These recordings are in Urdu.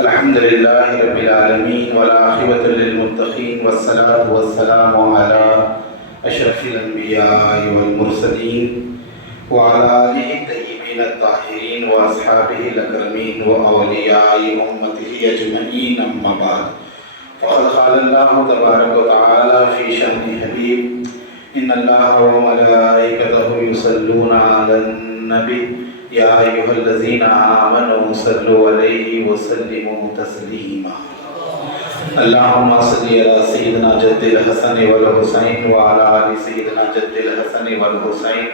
الحمد لله رب العالمين والعاقبة للمتقين والصلاة والسلام على أشرف الأنبياء والمرسلين وعلى آله الطيبين الطاهرين وأصحابه الأكرمين وأولياء أمته أجمعين، أما بعد، فقد قال الله تبارك وتعالى في شأن حبيب: إن الله وملائكته يصلون على النبي يا أيها الذين آمنوا صلوا عليه وسلموا تسليما. اللهم صل على سيدنا جد الحسن والحسين وعلى آل سيدنا جد الحسن والحسين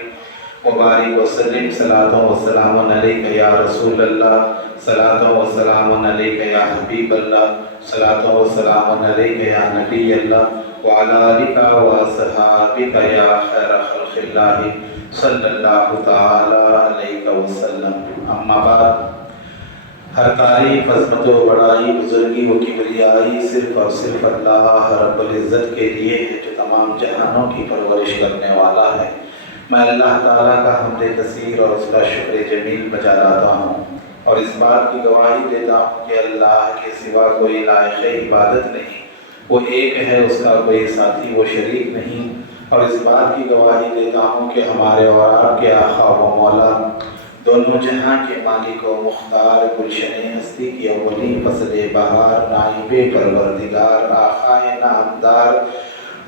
وبارك وسلم صلاة وسلام عليك يا رسول الله، صلاة وسلام عليك يا حبيب الله، صلاة وسلام عليك يا نبي الله، وعلى آلك وأصحابك يا خير خلق الله صلی اللہ تعالی علیہ وسلم. اما بعد، ہر تعریف، عظمت و بڑائی، بزرگی و کبریائی صرف اور صرف اللہ رب العزت کے لیے ہے جو تمام جہانوں کی پرورش کرنے والا ہے. میں اللہ تعالیٰ کا حمد کثیر اور اس کا شکر جمیل بجا لاتا ہوں اور اس بات کی گواہی دیتا ہوں کہ اللہ کے سوا کوئی لائق عبادت نہیں، وہ ایک ہے، اس کا کوئی ساتھی و شریک نہیں. اور اس بات کی گواہی دیتا ہوں کہ ہمارے اور آپ کے آقا و مولا، دونوں جہاں کے مالک و مختار، گلشن ہستی کی اولی فصل بہار، نائب پروردگار، آقا نامدار،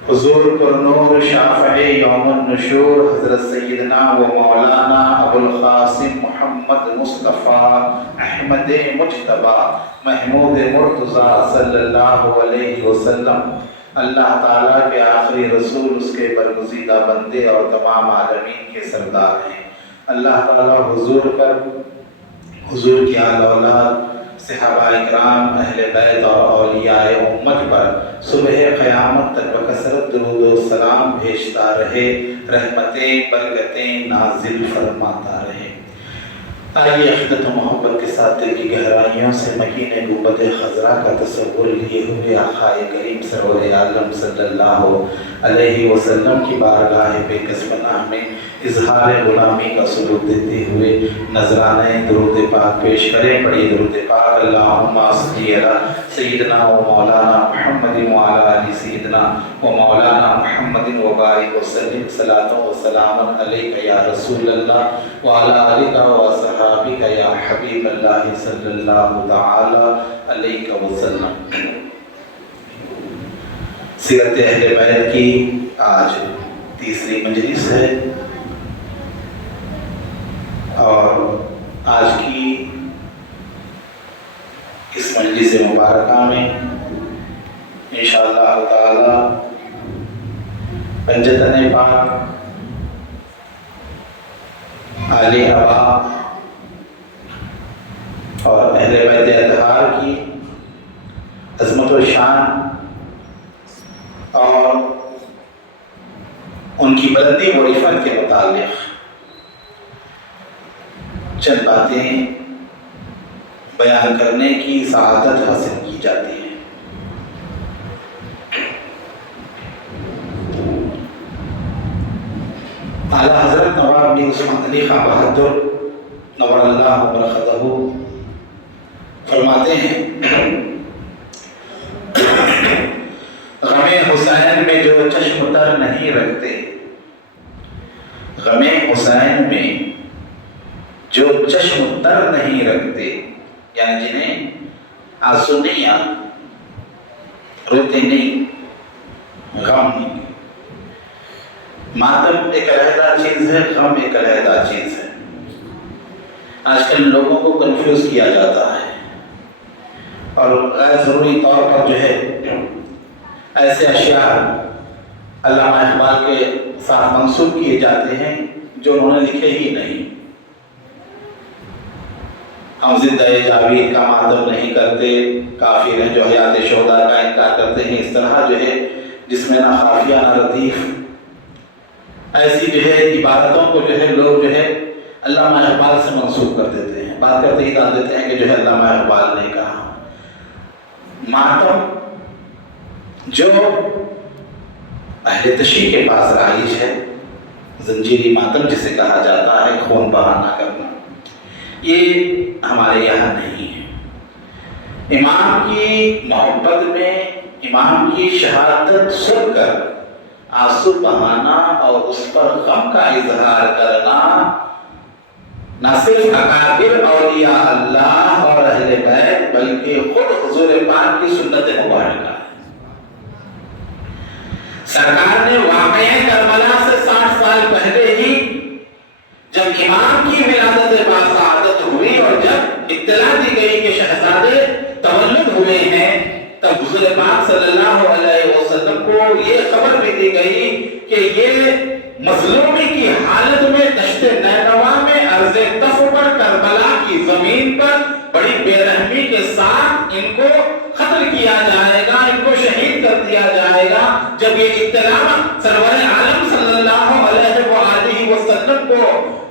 حضور پرنور، شافع یوم النشور، حضرت سیدنا و مولانا ابو القاسم محمد مصطفیٰ احمد مجتبیٰ محمود مرتضیٰ صلی اللہ علیہ وسلم، اللہ تعالیٰ کے آخری رسول، اس کے برگزیدہ بندے اور تمام عالمین کے سردار ہیں. اللہ تعالیٰ حضور پر، حضور کی آل اولاد، صحابہ اکرام، اہل بیت اور اولیاء امت پر صبح قیامت تک بکثرت درود و سلام بھیجتا رہے، رحمتیں برکتیں نازل فرماتا رہے. آئیے عقیدت و محبت کے ساتھ دل کی گہرائیوں سے مکین گنبد خضرا کا تصور لیے ہوئے آقا کریم سرور عالم صلی اللہ علیہ وسلم کی بارگاہ بے کس پناہ میں اظہار غلامی کا سلوک دیتے ہوئے نذرانے درود پاک پیش کریں. پڑھی درود پاک: اللہم صلی علی سیدنا و مولانا محمد وعلی آل سیدنا و مولانا محمد وبارک وسلم صلاۃ و سلام علیک یا رسول اللہ وعلی آلک و اصحابک یا حبیب اللہ صلی اللہ تعالی علیہ وسلم. سیرت اہل بیت کی آج تیسری مجلس ہے اور آج کی اس مجلس مبارکہ میں انشاءاللہ تعالی پنجتن پاک، آل حبا اور اہل بیت اطہار کی عظمت و شان اور ان کی بلندی و عفت کے متعلق چند باتیں بیان کرنے کی سعادت حاصل کی جاتی ہے. اعلیٰ حضرت نواب میر عثمان علی خان بہادر نور اللہ برکتہ فرماتے ہیں: غم حسین میں جو چشم تر نہیں رکھتے، غم حسین میں جو چشم تر نہیں رکھتے، یعنی جنہیں آنسو نہیں آتے، روتے نہیں، غم نہیں. ماتم ایک علیحدہ چیز ہے، غم ایک علیحدہ چیز ہے. آج کل لوگوں کو کنفیوز کیا جاتا ہے اور غیر ضروری طور پر جو ہے ایسے اشیاء علامہ اقبال کے ساتھ منسوب کیے جاتے ہیں جو انہوں نے لکھے ہی نہیں. ہم زندہ جاوید کا ماتم نہیں کرتے، کافر ہیں جو حیات شہداء کا انکار کرتے ہیں. اس طرح جو ہے جس میں نہ خافیہ نہ لطیف، ایسی جو ہے عبارتوں کو جو ہے لوگ جو ہے علامہ اقبال سے منسوب کر دیتے ہیں. بات کرتے ہی ڈال دیتے ہیں کہ جو ہے علامہ اقبال نے کہا. ماتم جو اہل تشیع کے پاس رائج ہے، زنجیری ماتم جسے کہا جاتا ہے، خون بہا نہ کرنا، یہ ہمارے یہاں نہیں ہے. امام کی محبت میں امام کی شہادت سن کر آنسو بہانا اور اس پر غم کا اظہار کرنا نہ صرف اکابر اولیاء اللہ اور اہل بیت بلکہ خود حضور پاک کی سنت مبارکہ ہے۔ سرکار نے واقعہ کربلا سے 60 سال پہلے ہی جب امام کی ولادت باسعادت ہوئی اور جب اطلاع دی گئی کہ شہزادے تولد ہوئے ہیں، تب حضور پاک صلی اللہ علیہ وسلم کو یہ خبر بھی دی گئی کہ یہ مظلومی کی حالت میں دشت نینوا میں عرض تف پر کربلا کی زمین پر بڑی بے رحمی کے ساتھ ان کو قتل کیا جائے گا، ان کو شہید کر دیا جائے گا۔ جب یہ اطلاع سرور عالم صلی اللہ علیہ وآلہ وسلم کو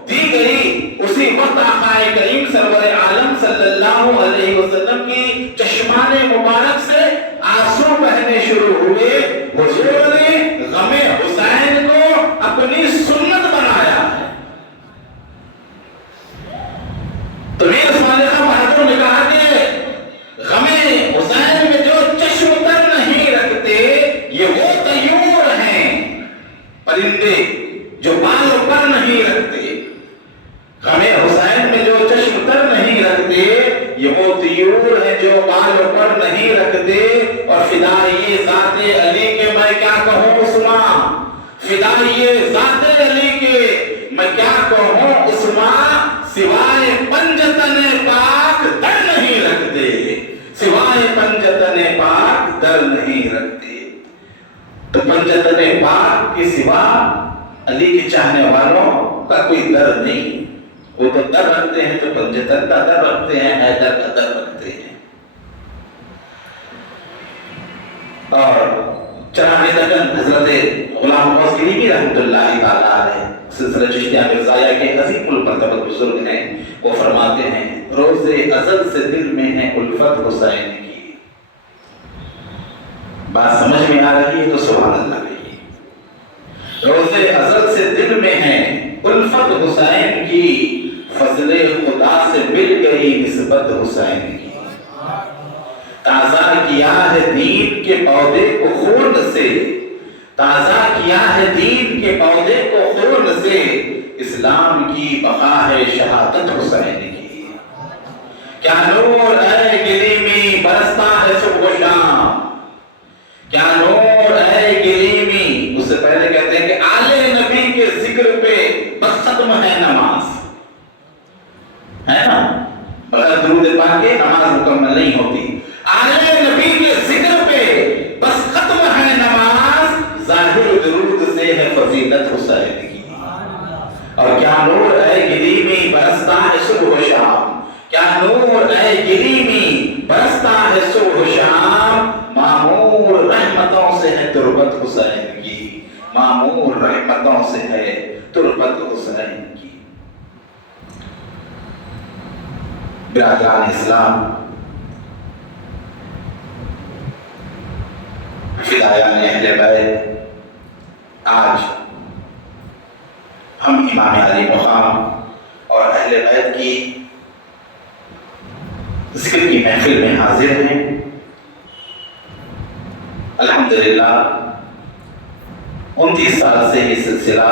دی گئی، اسی وقت آقا کریم سرور عالم صلی اللہ علیہ وسلم کی چشمان مبارک سے آنسو بہنے شروع ہوئے۔ حضور نے غم حسین کو اپنی سنت بنایا ہے۔ تو یہ صالحہ بہادر نے کہا کہ غم حسین میں جو چشم تر نہیں رکھتے یہ وہ طیور ہیں، پرندے جو بال پر نہیں رکھتے۔ غم حسین میں جو چشم تر نہیں رکھتے یہ وہ طیور ہیں جو بال پر نہیں رکھتے۔ اور فدائی ذات علی کے میں کیا کہوں عثمان، فدائی ذات علی کے میں کیا کہوں عثمان، سوائے پنجتن پاک در نہیں رکھتے، سوائے پنجتن پاک در نہیں رکھتے۔ تو پنجتن پاک کے سوا علی کے چاہنے والوں کا کوئی در نہیں۔ وہ تو در رکھتے ہیں تو پنجتن کا در رکھتے ہیں، حیدر کا در رکھتے ہیں۔ اور چراغ دکن حضرت غلام غوث کلیمی رحمۃ اللہ تعالیٰ علیہ سلسلہ چشتیہ مرزایہ کے عظیم المرتبہ بزرگ ہیں، وہ فرماتے ہیں روز ازل سے دل میں ہے الفت حسین کی۔ بات سمجھ میں آ رہی ہے تو سبحان اللہ کہیے۔ روز ازل سے دل میں ہے الفت حسین کی، فضل خدا سے مل گئی نسبت حسین کی۔ تازہ کیا ہے دین کے پودے کو خون سے، تازہ کیا ہے دین کے پودے کو خون سے، اسلام کی بقا ہے شہادت حسین کی۔ کیا نور ہے گلیمی برستا ہے صبح و شام، کیا نور ہے گلیمی۔ اس سے پہلے کہتے ہیں کہ آل نبی کے ذکر پہ بس ختم ہے نماز، ہے نا؟ بغیر درود پاک کے نماز مکمل نہیں ہوتی۔ آل نبی کے ذکر پہ بس ختم ہے نماز، ظاہر درود سے ہے فضیلت حسین کی۔ اور کیا نور ہے گلیمی برستا ہے صبح و شام، کیا نور ہے گلیمی برستا ہے صبح و شام، معمور رحمتوں سے ہے تربت حسین کی، معمور رحمتوں سے ہے تربت حسین کی۔ برادران اسلام، فدایان اہل بیت، آج ہم امام علی مقام اور اہل بیت کی ذکر کی محفل میں حاضر ہیں۔ الحمدللہ 29 سال سے یہ سلسلہ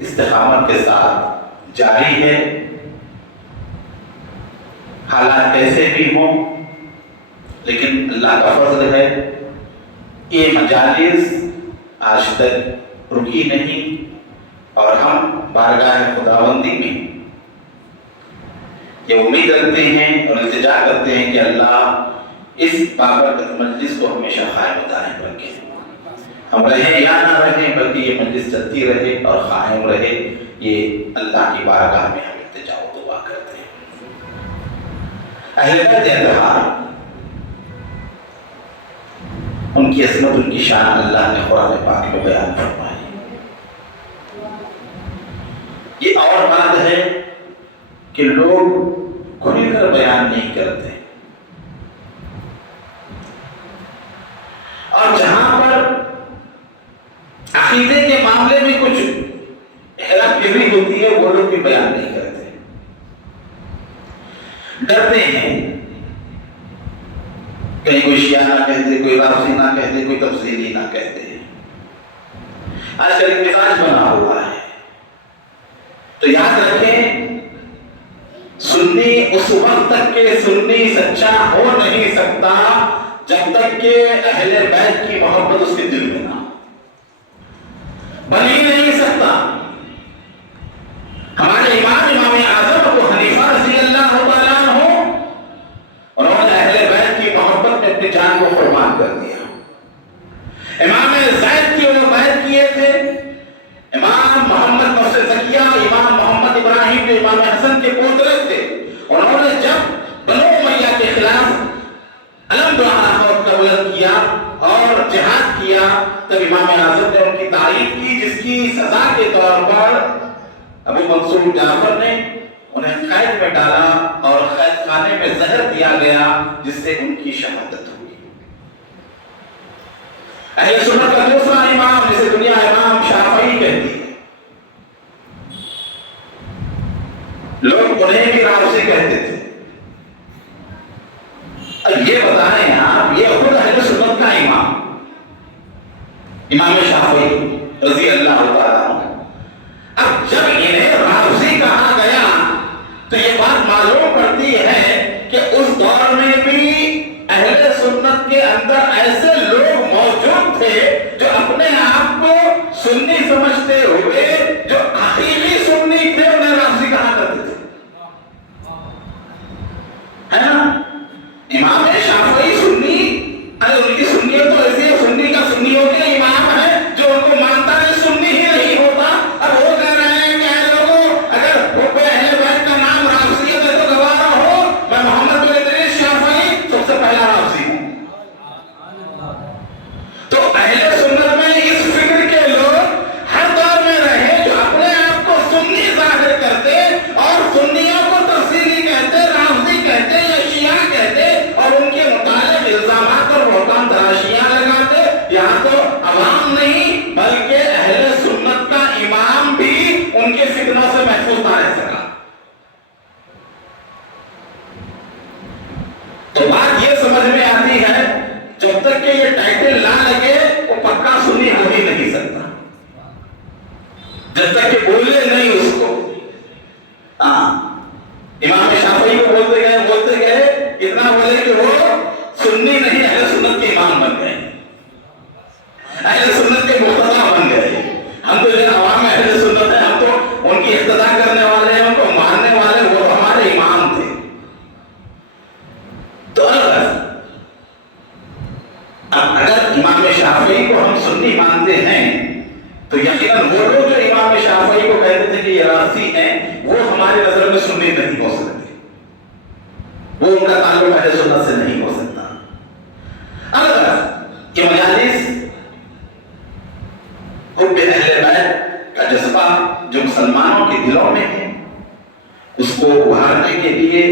استقامت کے ساتھ جاری ہے۔ حالات کیسے بھی ہوں لیکن اللہ کا فضل ہے، یہ مجالس آج تک رکی نہیں، اور ہم بارگاہ خداوندی میں یہ امید رکھتے ہیں اور التجا کرتے ہیں کہ اللہ اس بابرکت مجلس کو ہمیشہ قائم و دائم رکھے۔ ہم رہیں یا نہ رہیں بلکہ یہ مجلس چلتی رہے اور قائم رہے، یہ اللہ کی بارگاہ میں ہم التجا و دعا کرتے ہیں۔ اہل بیت اطہار، ان کی عظمت، ان کی شان اللہ نے قرآن پاک میں بیان فرمائی۔ یہ اور بات ہے کہ لوگ کھل کر بیان نہیں کرتے، اور جہاں پر عقیدے کے معاملے میں کچھ ہیرا پھیری ہوتی ہے وہ لوگ بھی بیان نہیں کرتے، ڈرتے ہیں۔ کہیں کوئی شیعہ نہ کہہ دے، کوئی رافضی نہ کہہ دے، کوئی تفضیلی نہ کہہ دے. آج کل ایک مزاج بنا ہوا ہے. تو یاد رکھیں، سنی اس وقت تک کہ سنی سچا ہو نہیں سکتا جب تک کہ اہل بیت کی محبت اس کے دل میں نہ ہو. بن ہی نہیں سکتا. ہمارے امام اعظم ابو حنیفہ رضی اللہ تعالیٰ عنہ، انہوں نے اہل بیت کی محبت میں اپنی جان کو قربان کر دیا. امام زید کی وہ بیعت کیے تھے. امام محمد محسن زکیہ، امام محمد ابراہیم جو امام حسن کے پوترے تھے، انہوں نے جب بنو امیہ کے خلاف علم دعا کا بلند کیا اور جہاد کیا، تب امام اعظم نے ان کی تعریف کی، جس کی سزا کے طور پر ابو منصور جعفر نے انہیں قید میں ڈالا اور قید خانے میں زہر دیا گیا، جس سے ان کی شہادت ہوئی. اہل سنت کا دوسرا امام، جسے دنیا امام شافعی کہتی ہے، لوگ انہیں بھی رافضی کہتے تھے. اب یہ بتائیں آپ، یہ خود اہل سنت کا امام شافعی رضی اللہ تعالیٰ عنہ، اب جب انہیں رافضی کہا گیا تو یہ بات معلوم پڑتی ہے کہ اس دور میں بھی اہل سنت کے اندر ایسے لوگ موجود تھے جو اپنے آپ کو سنی سمجھتے ہوئے، جو حقیقی سنی تھے، انہیں رافضی کہا کرتے تھے. ہے نا؟ امام شافعی سنی، ان کی سنیت تو ایسی ہے، سنی کا سنیوں کے امام ہے، جو ان کو مانتا ہے سنی ہی نہیں ہوتا. اب وہ کہہ رہے ہیں کہ اے لوگوں، اگر حب اہل بیت کا نام رافضیت ہے تو گوارا ہو، میں محمد بن ادریس شافعی سب سے پہلا رافضی ہوں. تو اہل سنت میں اس فکر کے لوگ ہر دور میں رہے، جو اپنے آپ کو سنی ظاہر کرتے اور سنیوں کو تفصیلی کہتے، رافضی کہتے یا شیعہ کہتے، اور ان کے متعلق الزامات اور بہتان تراشیاں لگاتے. یہاں تو عوام نہیں بلکہ اہل سنت کا امام بھی ان کے فتنوں سے محفوظ نہ رہ سکا. تو بات یہ سمجھ میں آتی ہے، جب تک کہ یہ ٹائٹل نہ لگے وہ پکا سنی ہو ہی نہیں سکتا، جب تک کہ بولے نہیں اس کو. امام شافعی کو بولتے گئے اتنا بولے کہ وہ سنی نہیں، اہل سنت کے امام بن گئے، اہل سنت کے مقتدا بن گئے. ہم تو جو عوام اہل سنت ہیں، ہم تو ان کی اقتدا کرنے والے ہیں، ان کو ماننے والے، وہ ہمارے امام تھے. تو اگر امام شافعی کو ہم سنی مانتے ہیں تو یقیناً وہ لوگ جو امام شافعی کو کہتے تھے کہ یہ رافضی ہیں، وہ ہماری نظر میں سنی نہیں ہو سکتے، وہ ان کا تعلق اہل سنت سے نہیں ہو سکتا. اگر یہ مجالس حب اہل بیت کا جذبہ جو مسلمانوں کے دلوں میں ہے، اس کو ابھارنے کے لیے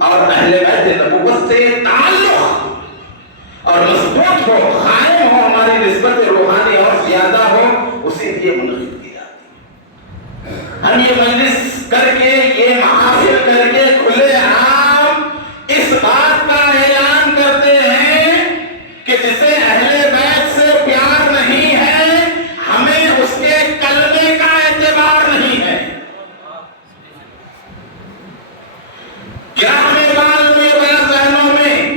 اور اہل بیت نبوت سے تعلق اور مضبوط ہو، قائم ہو، ہماری نسبت روحانی اور زیادہ ہو، اسی لیے منعقد کی جاتی ہے. ہم یہ مجلس کر کے، یہ محافل کر کے کھلے عام اس بات کا اعلان کرتے ہیں کہ جسے اہل بیت سے پیار نہیں ہے، ہمیں اس کے کلمے کا اعتبار نہیں ہے. کیا ہمیں بات ہوئی بڑا ذہنوں میں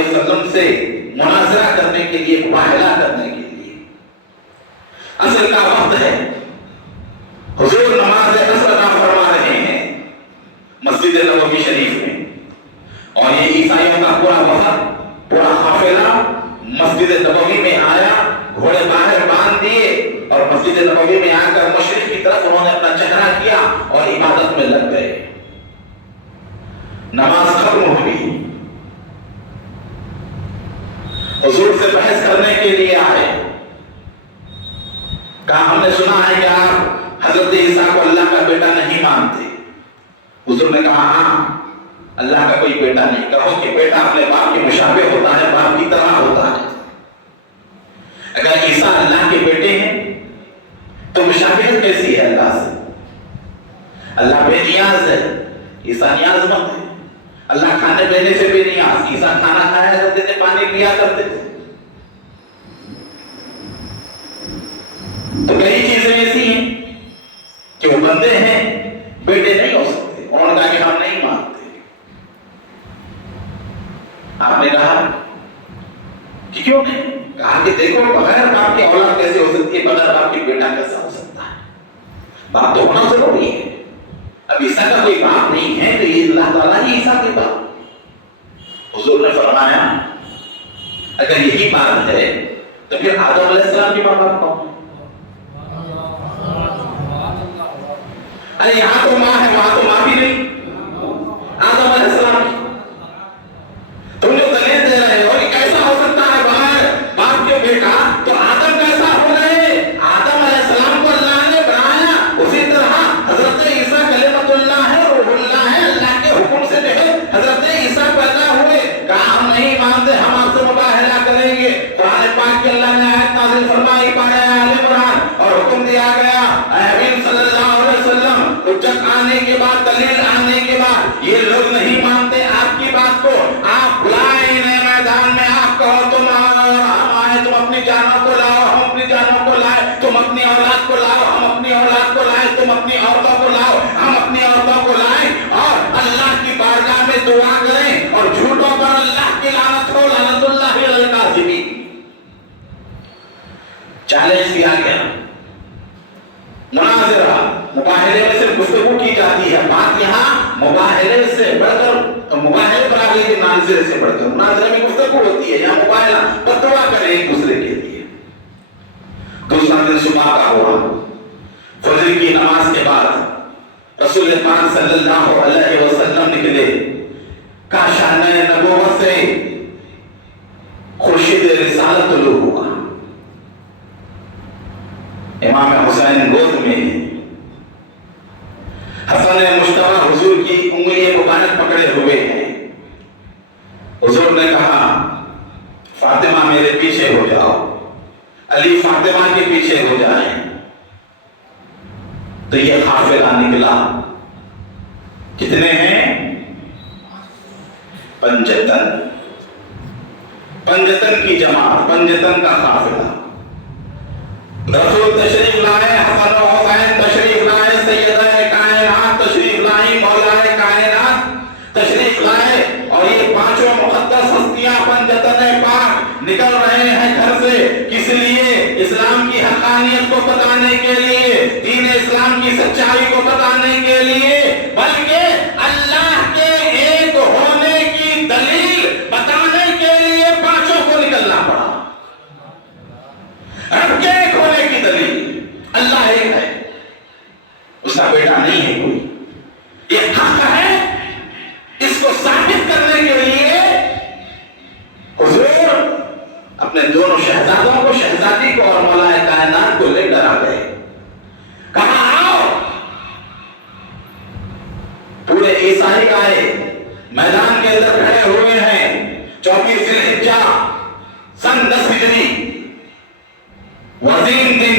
علیہ وسلم سے مناظرہ کرنے کے لیے، مباہلہ کرنے کے لیے۔ عصر کا وقت ہے، حضور نماز عصر ادا فرما رہے ہیں مسجد نبوی شریف میں، اور یہ عیسائیوں کا پورا وفد، پورا قافلہ مسجد نبوی میں آیا، گھوڑے باہر باندھ دیے اور مسجد نبوی میں آ کر مشرق کی طرف انہوں نے اپنا چہرہ کیا اور عبادت میں لگ گئے۔ نماز ختم ہوئی، حضور سے بحث کرنے کے لیے آئے، کہا ہم نے سنا ہے کہ آپ حضرت عیسیٰ کو اللہ کا بیٹا نہیں مانتے۔ حضور نے کہا ہاں، اللہ کا کوئی بیٹا نہیں، کہو کہ بیٹا اپنے باپ کے مشابہ ہوتا ہے، باپ کی طرح ہوتا ہے۔ اگر عیسیٰ اللہ کے بیٹے ہیں تو مشابہت کیسی ہے اللہ سے؟ اللہ بے نیاز ہے، عیسیٰ نیاز مند ہے۔ اللہ کھانے پینے سے بے نیاز، عیسیٰ کھانا کھایا کرتے تھے، پانی پیا کرتے تھے۔ تو کئی چیزیں ایسی ہیں کہ وہ بندے ہیں، بیٹے نہیں ہو سکتے۔ انہوں نے کہا کہ ہم نہیں مانتے۔ آپ نے کہا کہ کیوں نہیں؟ کہا کہ دیکھو بغیر باپ کی اولاد کیسے ہو سکتی ہے، بغیر باپ کی بیٹا کیسا ہو سکتا ہے؟ باپ تو ہونا ضروری ہے۔ اب عیسیٰ کا کوئی باپ نہیں ہے تو یہ اللہ تعالیٰ ہی عیسیٰ کے باپ۔ حضور نے فرمایا اگر یہی بات ہے تو پھر آدم علیہ السلام کی ماں باپ کون ہے؟ ارے یہاں تو ماں ہے، وہاں تو ماں بھی نہیں، آدم علیہ السلام کی۔ تم جو دلیل دے رہے ہو کہ کیسا ہو سکتا ہے بغیر باپ کے بیٹا، تو آدم کیسا ہو گئے؟ آدم علیہ السلام کو اللہ نے بنایا، اسی طرح حضرت عیسیٰ کلمۃ اللہ ہے، روح اللہ ہے، اللہ کے حکم سے جو ہے حضرت عیسیٰ پیدا ہوئے۔ کہا ہم نہیں مانتے، ہم آپ سے مباہلہ کریں گے۔ قرآن پاک کے اللہ نے آیت نازل فرمائی، پارہ آل عمران، اور حکم دیا گیا اے حبیب صلی اللہ علیہ وسلم، حجت آنے کے بعد، دلیل آنے کے بعد یہ لوگ نہیں مانتے آپ کی بات کو، آپ بلائیں انہیں میدان میں، آپ کہو تم ہم آئے، تم اپنی جانوں کو لاؤ، ہم اپنی جانوں کو لائے، تم اپنی اولاد کو لاؤ، ہم اپنی اولاد کو لائے، تم اپنی عورتوں کو لاؤ، ہم اپنی عورتوں کو لائیں، اور اللہ کی بارگاہ میں دعا کریں، اور جھوٹوں پر اللہ کی لعنت ہو، لعنت اللہ علی الکاذبین۔ چیلنج کیا گیا، مناظرہ، مباہلے میں صرف گفتگو کی جاتی ہے، بات یہاں مباہلے سے بڑھ کر، مباہلے پر آگے کی مناظرے سے بڑھ کر، مناظرے میں گفتگو ہوتی ہے، یہاں مباہلہ، بدعا کریں ایک دوسرے کے لیے۔ دوسرا دن صبح کا ہوا، فجر کی نماز کے بعد رسول پاک صلی اللہ علیہ وسلم نکلے، کاشان نبوت سے خورشید رسالت طلوع ہوا۔ امام حسین گود میں ہیں، حسن مشتبہ حضور کی انگلی مبارک پکڑے ہوئے ہیں۔ حضور نے کہا فاطمہ میرے پیچھے ہو جاؤ، علی فاطمہ کے پیچھے ہو جائیں۔ تو یہ قافلہ نکلا، کتنے ہیں؟ 55 کی جماعت، 55 کا قافلہ۔ رسول تشریف لائے، حسن و حسین تشریف لائے، سیدہ کائنات تشریف لائی، مولا کائنات تشریف لائے، اور یہ پانچوں مقدس ہستیاں 55 پاک نکل رہے ہیں گھر سے، کس لیے؟ اسلام کی حقانیت کو بتانے کے لیے، دین اسلام کی سچائی کو بتانے کے لیے، بلکہ اللہ کے ایک ہونے کی دلیل بتانے کے لیے پانچوں کو نکلنا پڑا۔ رب کے ایک ہونے کی دلیل، اللہ ایک ہے، اس کا بیٹا نہیں ہے کوئی، یہ حق ہے۔ اس کو ثابت کرنے کے لیے حضور اپنے دونوں شہزادوں کو، شہزادی کو اور مولا کائنات کو لے کر آ گئے، کہا آؤ۔ پورے عیسائی آئے، میدان کے اندر کھڑے ہوئے ہیں۔ 24 ذی الحجہ سن 10 ہجری، وزین دن،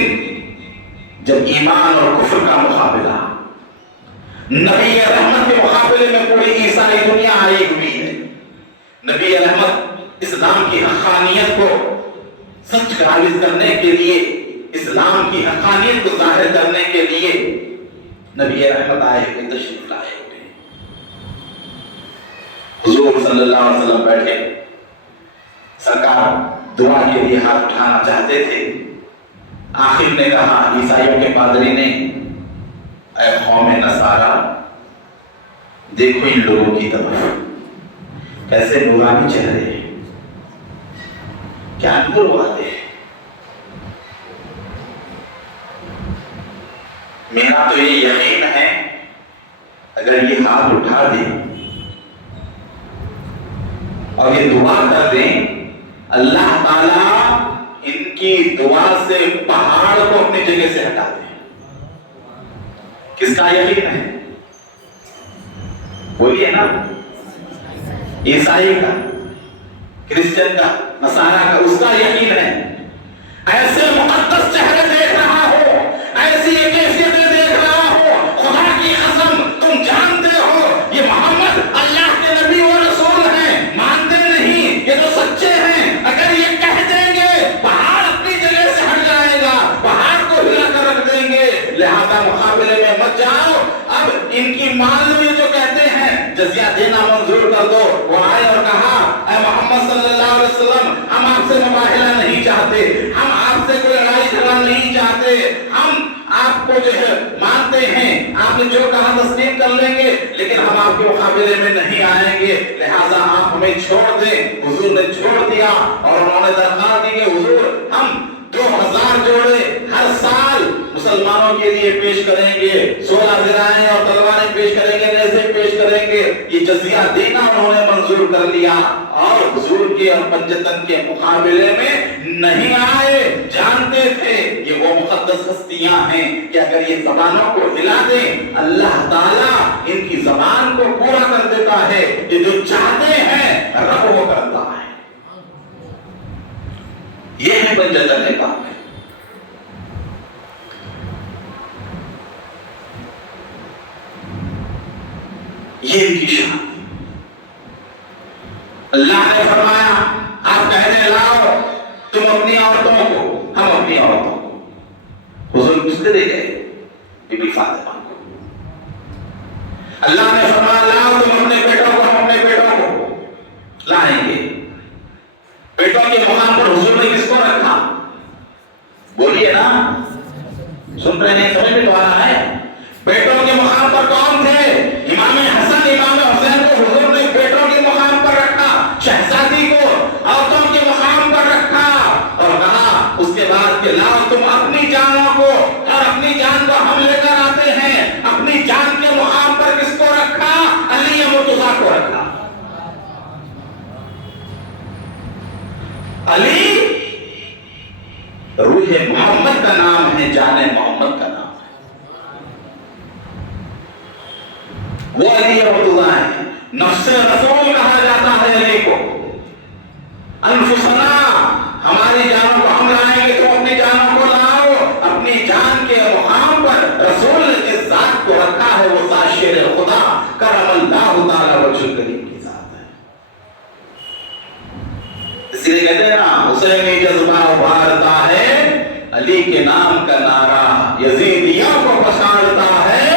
جب ایمان اور کفر کا مقابلہ، نبی رحمت کے مقابلے میں پوری عیسائی دنیا آئی ہوئی ہے۔ نبی رحمت اسلام کی حقانیت کو سچ ثابت کرنے کے لیے، اسلام کی حقانیت کو ظاہر کرنے کے لیے نبی رحمت آئے ہوئے، تشریف لائے ہوئے۔ حضور صلی اللہ علیہ وسلم بیٹھے، سرکار دعا کے لیے ہاتھ اٹھانا چاہتے تھے. آخر نے کہا عیسائیوں کے پادری نے, اے قوم نصارا, دیکھو ان لوگوں کی طرف کیسے نورانی چہرے ہیں, کیا نور والے ہیں. میرا تو یہ یقین ہے اگر یہ ہاتھ اٹھا دیں اور یہ دعا کر دیں, اللہ تعالیٰ ان کی دعا سے پہاڑ کو اپنی جگہ سے ہٹا دیں. کس کا یقین ہے؟ بولیے نا. عیسائی کا, کرسچن کا, نصارہ کا, اس کا یقین ہے. ایسے مقدس چہرے دیکھ رہا ہو, ایسی کیفیتیں دیکھ رہا ہو, خدا کی قسم تم جانتے ہو یہ محمد اللہ کے نبی و رسول ہیں, مانتے نہیں, یہ تو سچے ہیں. اگر یہ کہہ دیں گے پہاڑ اپنی جگہ سے ہٹ جائے گا, پہاڑ کو ہلا کر رکھ دیں گے. لہذا مقابلے میں مت جاؤ. اب ان کی مان لو, جو کہتے ہیں جزیہ دینا منظور کر دو. وہ آئے اور کہا اے محمد صلی اللہ علیہ وسلم, ہم آپ سے مباہلہ نہیں چاہتے, ہم آپ سے کوئی لڑائی جھگڑا نہیں چاہتے, ہم آپ کو جو ہے مانتے ہیں, آپ نے جو کہا تسلیم کر لیں گے, لیکن ہم آپ کے مقابلے میں نہیں آئیں گے. لہٰذا آپ ہمیں چھوڑ دیں. حضور نے چھوڑ دیا اور انہوں نے درخواست دی کہ حضور ہم 2000 جوڑے ہر سال مسلمانوں کے لیے پیش کریں گے, 16 ذرائع اور تلواریں پیش کریں گے, نیزے پیش کریں گے. یہ جزیہ دینا انہوں نے منظور کر لیا اور حضور کے اور پنجتن کے مقابلے میں نہیں آئے. جانتے تھے یہ وہ مقدس ہستیاں ہیں کہ اگر یہ زبانوں کو ہلا دیں اللہ تعالیٰ ان کی زبان کو پورا کر دیتا ہے. یہ جو چاہتے ہیں رب وہ کرتا ہے. یہ ہے پنجتن پاک. یہ ان کی شان. اللہ نے فرمایا آپ کہنے لاؤ تم اپنی عورتوں کو, ہم اپنی عورتوں کو. حضور کس کو دے گئے؟ بی بی فاطمہ کو. اللہ نے فرمایا لاؤ تم اپنے بیٹوں کو, ہم اپنے بیٹوں کو لائیں گے. بیٹوں کے مقام پر حضور نے کس کو رکھا؟ بولیے نا, سن رہے ہیں, سمجھ میں تو آ رہا ہے. بیٹوں کے مقام پر کون تھے؟ امام حسن امام حسین کو حضور نے بیٹوں کے مقام پر رکھا, شہزادی کو عورتوں کے مقام پر رکھا اور کہا اس کے بعد کہ لاؤ تم اپنی جانوں کو, اور اپنی جان کو ہم لے کر آتے ہیں. اپنی جان کے مقام پر کس کو رکھا؟ علی مرتضیٰ کو رکھا. علی روح محمد کا نام ہے, جان محمد کا نام ہے. وہ علی مرتضیٰ ہے. نفس رسول کہا جاتا ہے علی کو. انفسنا, ہماری جانوں کو ہم لائیں گے, تم اپنی جانوں کو لاؤ. اپنی جان کے مقام پر رسول نے جس ذات کو رکھا ہے وہ ذات شیر خدا کرم اللہ تعالی وجہ کریم کی ذات ہے. اسی لیے کہتے ہیں نا حسینی جذبہ ابھارتا ہے, علی کے نام کا نعرہ یزیدیوں کو پچھاڑتا ہے.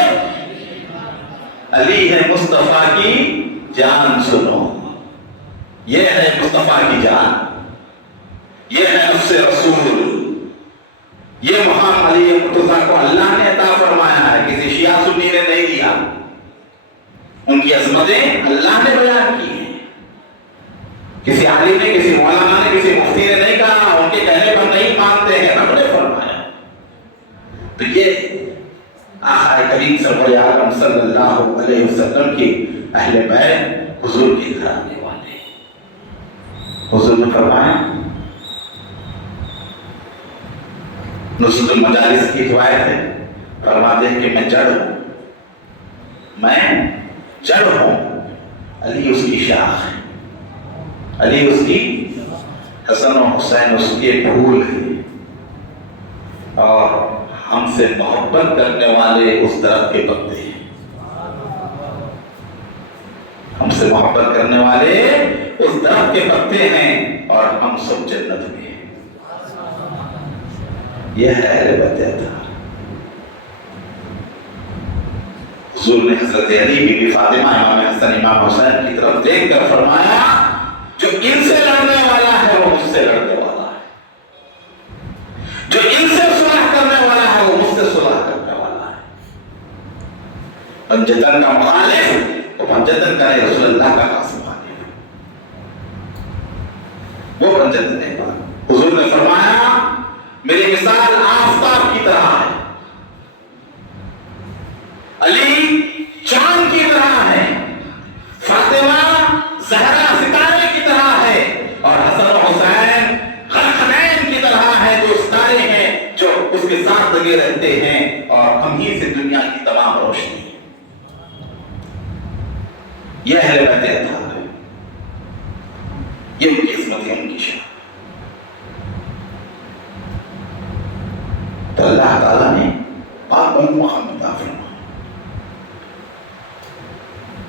علی ہے مصطفیٰ کی جان, سنو یہ ہے مصطفیٰ کی جان, یہ ہے نفس رسول. یہ محمد علی مرتضیٰ کو اللہ نے عطا فرمایا ہے, کسی شیعہ سنی نے نہیں دیا. ان کی عظمتیں اللہ نے بیان کی ہیں. کسی عالم نے, کسی مولانا نے, کسی مفتی نے نہیں کہا, ان کے کہنے پر نہیں مانتے ہیں, رب نے فرمایا. تو یہ آقا کریم صلی اللہ علیہ وسلم کی اہل بیت حضور کے گھرانے والے. حضور نے فرمایا, نصرت المجالس کی روایت ہے, فرماتے ہیں کہ میں جڑ ہوں, میں جڑ ہوں, علی اس کی شاخ ہے, علی اس کی, حسن و حسین اس کے پھول ہیں, اور ہم سے محبت کرنے والے اس درخت کے پتے ہیں. ہم سے محبت کرنے والے اس درخت کے پتے ہیں اور ہم سب جنت میں ہیں. یہ ہے اہل بیت اطہار. حضور نے حضرت علی بی بی فاطمہ, امام حسن امام حسین کی طرف دیکھ کر فرمایا جو ان سے لڑنے والا ہے پنجتن کا مخالف تو پنجتن کا نہیں، رسول اللہ کا خاص مخالف، وہ پنجتن ہے پاک۔ حضور نے فرمایا میری مثال آفتاب کی طرح ہے، علی چاند کی طرح ہے، فاطمہ زہرا ستارے کی طرح ہے، اور حسن و حسین خلقین کی طرح ہے، جو ستارے ہیں جو اس کے ساتھ لگے رہتے ہیں، اور ہم ہی سے دنیا کی تمام روشنی۔ یہ اہل بیت اطہار ہے، یہ ان کی عظمت ہے، ان کی شان۔ تو اللہ تعالیٰ نے پاک بند مقام عطا فرمایا،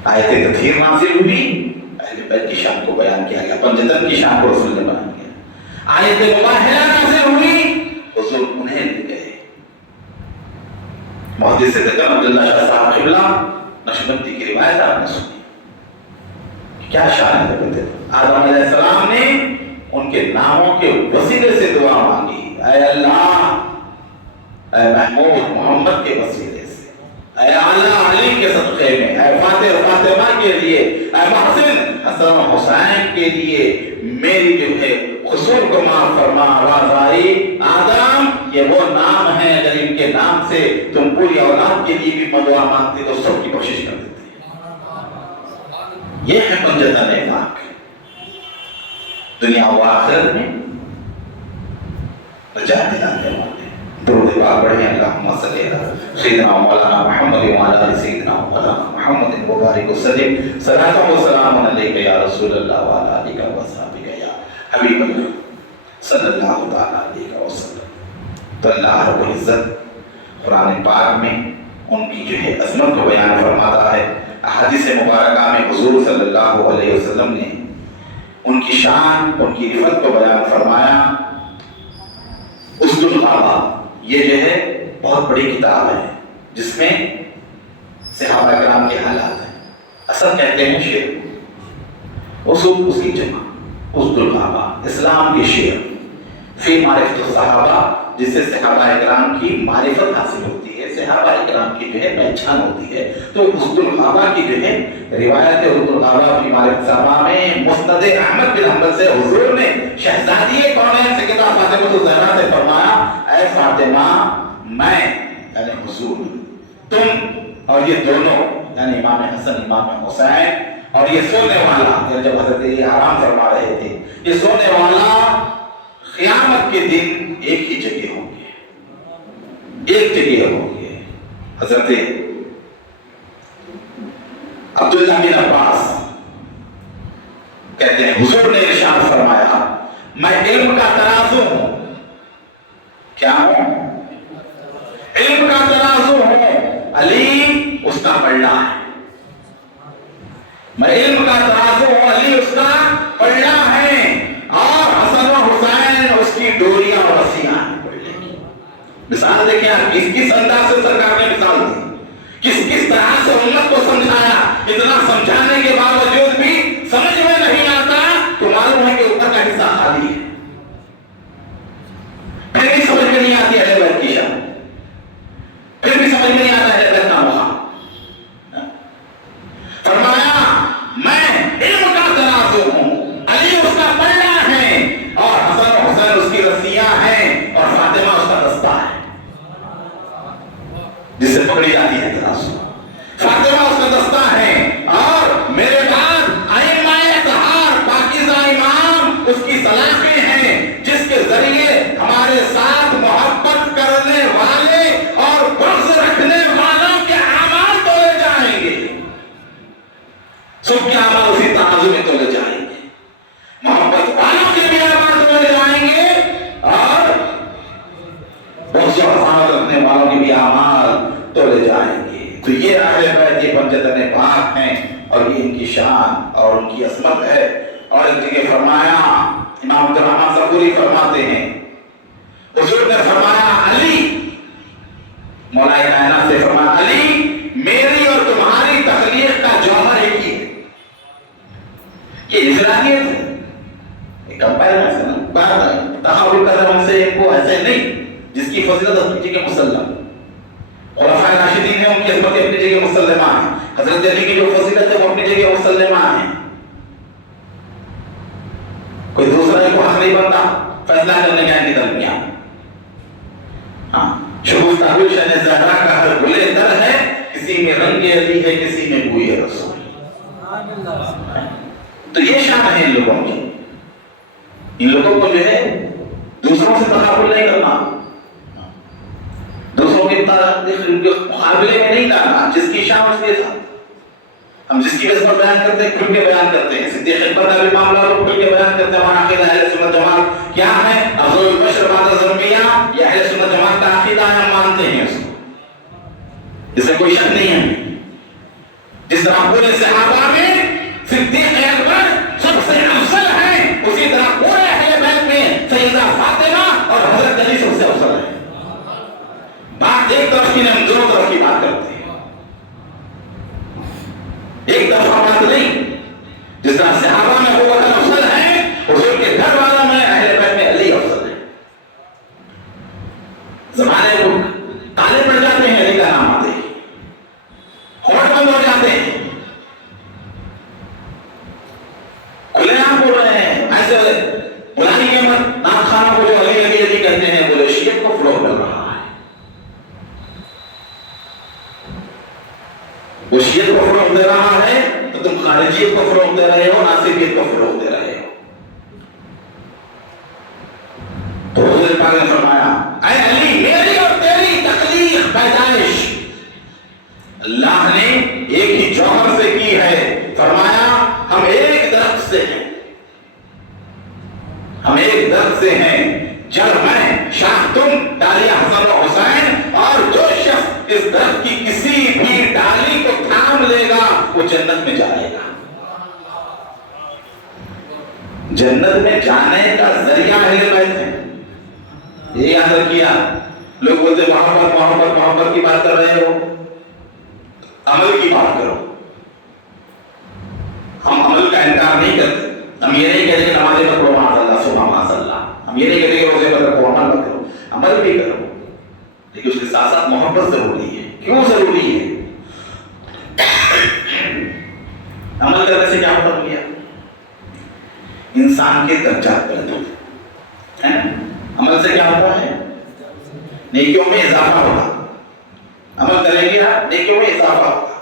آیت تطہیر نازل ہوئی، اہل بیت کی شان کو بیان کیا گیا، پنجتن کی شان کو رسول نے بیان کیا۔ آیت مباہلہ نازل ہوئی، حضور انہیں لے گئے۔ محدث ذکر عبداللہ شاہ صاحب قبلہ نقشبندی کی روایت آپ نے سنی، کیا شان ہے۔ آدم علیہ السلام نے ان کے ناموں کے وسیلے سے دعا مانگی، اے اللہ، اے محمود محمد کے وسیلے سے، اے اعلیٰ علی کے صدقے میں، اے فاتح فاطمہ کے لیے، اے محسن حسن و حسین کے لیے میری جو ہے قصور کو معاف فرما۔ آواز آئی، آدم یہ وہ نام ہے، اگر ان کے نام سے تم پوری اولاد کے لیے بھی دعا مانگتے تو سب کی بخشش کر دیتے۔ یہ ہے پنجتن پاک، دنیا و آخرت میں نجات دلانے والے۔ درود پاک پڑھیں، اللہم صلی علی سیدنا مولانا محمد وعلی آل سیدنا مولانا محمد مبارک وسلم، صلاۃ و سلام علیک یا رسول اللہ وعلی آلک و اصحابک یا حبیب اللہ صلی اللہ تعالی علیہ وسلم۔ تو اللہ رب العزت قرآن پاک میں ان کی جو ہے عظمت کو بیان فرماتا ہے۔ احادیث مبارکہ میں حضور صلی اللہ علیہ وسلم نے ان کی شان، ان کی رفعت کو بیان فرمایا۔ اسد الغابہ یہ جو ہے بہت بڑی کتاب ہے، جس میں صحابہ کرام کے حالات ہیں، اصل کہتے ہیں شعر، اصول اس کی جمع، اسد الغابہ اسلام کے شعر فی معرفت الصحابہ، جس سے صحابہ کرام کی معرفت حاصل ہوتی ہے، صحابہ کرام کی جو ہے پہچان ہوتی ہے۔ تو اسد الغابہ کی جو ہے روایت اسد الغابہ فی معرفت الصحابہ میں مسند احمد بن حنبل سے حضور نے شہزادی کونین سے کتاب فاطمہ الزہرا سے فرمایا، اے فاطمہ میں یعنی حضور، تم اور یہ دونوں یعنی امام حسن امام حسین اور یہ سونے والا، جب حضرت یہ آرام فرما رہے تھے، یہ سونے والا قیامت کے دن ایک ہی جگہ ہوں گے، ایک جگہ ہوں گے۔ حضرت عبداللہ بن عباس کہتے ہیں حضور نے ارشاد فرمایا، میں علم کا ترازو ہوں۔ کیا ہوں؟ علم کا ترازو ہوں، علی اس کا پلڑا ہے۔ میں علم کا ترازو ہوں، علی اس کا پلڑا ہے، اور حسن و حسین اس کی ڈوریاں اور رسیاں ہیں۔ مثال دیکھیں آپ، کس انداز سے سرکار نے مثال دی، کس طرح سے امت کو سمجھایا۔ اتنا سمجھانے کے باوجود بھی سمجھ میں نہیں آتا تو معلوم ہے کہ اوپر کا حصہ خالی ہے، پھر بھی سمجھ میں نہیں آتی اہل بیت کی شان، پھر بھی سمجھ میں نہیں آتا اہل بیت کا مقام۔ فرمایا میں علم کا ترازو ہوں، علی اس کا پلڑا ہے، اور حسن و حسین اس کی رسیاں ہیں، اور فاطمہ اس کا دستہ ہے جس سے پکڑی جاتی ہے ترازو۔ فاطمہ اس کا دستہ ہے، اور میرے بعد ائمہ اطہار پاکیزہ امام اس کی سلاخیں ہیں، جس کے ذریعے ہمارے ساتھ محبت کرنے والے اور بغض رکھنے والوں کے اعمال تولے جائیں گے، سب کے اعمال اسی ترازو میں تولے جائیں گے، محبت والوں کے بھی اعمال تولے جائیں گے، اور بغض و حسادت رکھنے والوں کے بھی اعمال تولے جائیں گے۔ تو یہ اہل بیت یہ پنجتن پاک ہیں، اور یہ ان کی شان اور ان کی عظمت ہے۔ اور ایک جگہ فرمایا، امام عبدالرحمن صبوری فرماتے ہیں، حضور نے فرمایا علی، مولا کائنات سے فرمایا علی میری اور تمہاری تخلیق کا جوہر ایک ہی ہے۔ یہ انفرادیت ہے، ایک کمپیرزن تحول کا ہم سے کو ایسے نہیں، جس کی فضیلت اپنی جگہ مسلم، خلفائے راشدین ہیں ان کی عظمت اپنی جگہ مسلمہ ہے، حضرت علی کی جو فضیلت ہے وہ اپنی جگہ مسلمہ ہے، کوئی دوسرا کو حق نہیں بنتا فیصلہ کرنے کا ان کے درمیان۔ ہاں، شگفتہ گلشن زہرا کا ہر گلے در ہے، کسی میں رنگ علی ہے کسی میں بوئے رسول۔ تو یہ شان ہے ان لوگوں کی، ان لوگوں کو جو ہے دوسروں سے تقابل نہیں کرنا، دوسروں کے مقابلے میں نہیں لانا، جس کی شان اس کے ساتھ۔ ہم جس کی وجہ پر بیان کرتے ہیں کھل کے بیان کرتے ہیں، صدیق اکبر کا بھی معاملہ کو کھل کے بیان کرتے ہیں۔ ہمارا عقیدہ اہل سنت جماعت کیا ہے؟ افضل البشر بعد الانبیاء، یہ اہل سنت جماعت کا عقیدہ ہے، ہم مانتے ہیں اس کو، اس میں کوئی شک نہیں ہے۔ جس طرح پورے صحابہ میں صدیق اکبر سب سے افضل ہے، اسی طرح پورے اہل بیت میں سیدہ فاطمہ اور حضرت علی سب سے افضل ہے۔ بات ایک طرف کی نہیں، ہم دونوں طرف کی بات کرتے ہیں، ایک طرفہ بات نہیں۔ جس طرح صحابہ میں ابو بکر افضل ہے، حضور کے گھر والوں میں اہل بیت میں علی افضل ہے۔ زمانے کو تالے پڑ جاتے ہیں علی کا نام آتے ہی، ہوٹ بند ہو جاتے ہیں، کھلے عام بول رہے ہیں، ایسے بلانی کے مت نام خانہ کو جو علی علی علی کہتے ہیں، بولے شیعت کو فروغ مل رہا ہے، وہ شیعت کو فروغ دے رہا ہے تو تم خارجیت کو فروغ دے رہے ہو، ناصریت کو فروغ دے رہے ہو۔ تو حضور پاک نے فرمایا اے علی، میری اور تیری تخلیق پیدائش اللہ نے ایک ہی جوہر سے کی ہے۔ فرمایا ہم ایک درخت سے ہیں، ہم ایک درخت سے ہیں، جڑ میں، شاخ تم، ڈالیاں حسن و حسین، اور جو شخص اس درخت کی کسی بھی ڈالی کو تھام لے گا وہ جنت میں جائے گا۔ جنت میں جانے کا ذریعہ اہل بیت ہے، یہ یاد رکھیے۔ لوگ بولتے محبت محبت محبت کی بات کر رہے ہو، عمل کی بات کرو۔ ہم عمل کا انکار نہیں کرتے، ہم یہ نہیں کہتے کہ نمازیں پڑھو معاذ اللہ صبح معاذ اللہ، ہم یہ نہیں کہتے کہ روزے پر رکھو عمل مت کرو، عمل بھی کرو، لیکن اس کے ساتھ ساتھ محبت ضروری ہے۔ کیوں ضروری ہے؟ عمل کرنے سے کیا ہوتا ہے؟ انسان کے درجات بلند ہوتے ہیں۔ عمل سے کیا ہوتا ہے؟ نیکیوں میں اضافہ ہوگا، عمل کریں گے نا نیکیوں میں اضافہ ہوگا۔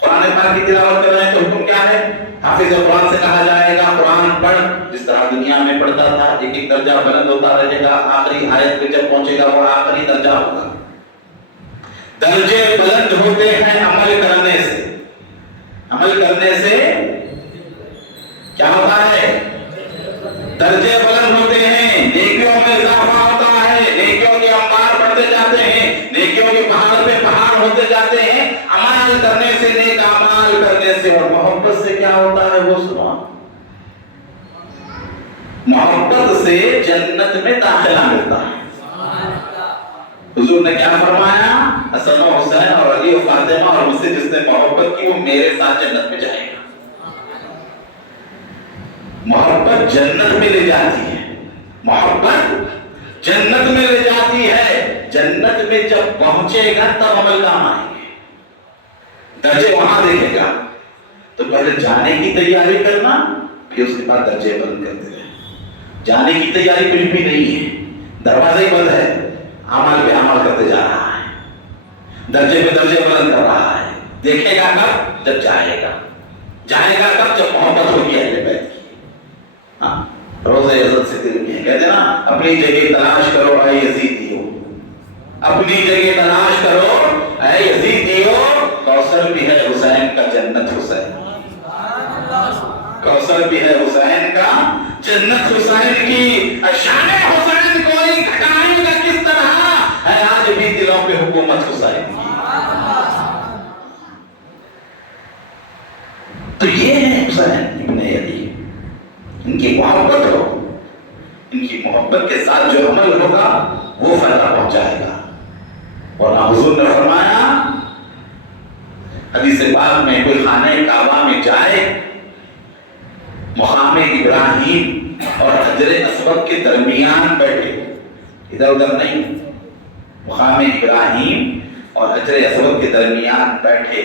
قرآن پاک کی تلاوت کر رہے ہیں تو حکم کیا ہے؟ حافظ قرآن سے کہا جائے گا قرآن پڑھ، جس طرح دنیا میں پڑھتا تھا ایک ایک درجہ بلند ہوتا رہے گا، آخری آیت پہ جب پہنچے گا وہ آخری درجہ ہوگا۔ درجے بلند ہوتے ہیں عمل کرنے سے، عمل کرنے سے کیا ہوتا ہے؟ درجے بلند ہوتے ہیں، نیکیوں میں اضافہ ہوتا ہے، نیکیوں کے انبار بڑھتے جاتے ہیں، نیکیوں کے پہاڑ پہ پہاڑ ہوتے جاتے ہیں۔ عمل کرنے سے، نیک اعمال کرنے سے، اور محبت سے کیا ہوتا ہے وہ سنو۔ محبت سے جنت میں داخلہ ملتا ہے۔ حضور نے کیا فرمایا؟ حسن و حسین اور علی و فاطمہ اور مجھ سے جس نے محبت کی وہ میرے ساتھ جنت میں جائے گا۔ محبت جنت میں لے جاتی ہے، محبت جنت میں لے جاتی ہے۔ جنت میں جب پہنچے گا تب عمل کام آئیں گے، درجے وہاں دیکھے گا۔ تو پہلے جانے کی تیاری کرنا، پھر اس کے بعد درجے بند کرتے ہیں۔ جانے کی تیاری کچھ بھی نہیں ہے، دروازہ ہی بند ہے، عمل پہ عمل کرتے جا رہا ہے، درجے پہ درجے بلند کر رہا ہے۔ دیکھے گا کب؟ جب جائے گا۔ جائے گا کب؟ جب محبت ہوگی اہل بیت کی۔ ہاں، روزے عزت سے دل کی کہتے ہیں نا، اپنی جگہ تلاش کرو اے یزیدیو، اپنی جگہ تلاش کرو اے یزیدیو، کوثر بھی ہے حسین کا جنت حسین، کوثر بھی ہے حسین کا جنت حسین کی۔ شان حسین کوئی گھٹائے گا کس طرح ہے آج بھی دلوں پہ حکومت حسین کی۔ تو یہ ہے حسین ابن علی، ان کی محبت ہو، ان کی محبت کے ساتھ جو عمل ہوگا وہ فائدہ پہنچائے گا۔ اور حضور نے فرمایا حدیث پاک میں، کوئی خانہ کعبہ میں جائے، مقام ابراہیم اور حجر اسود کے درمیان بیٹھے، ادھر ادھر نہیں، مقام ابراہیم اور حجر اسود کے درمیان بیٹھے،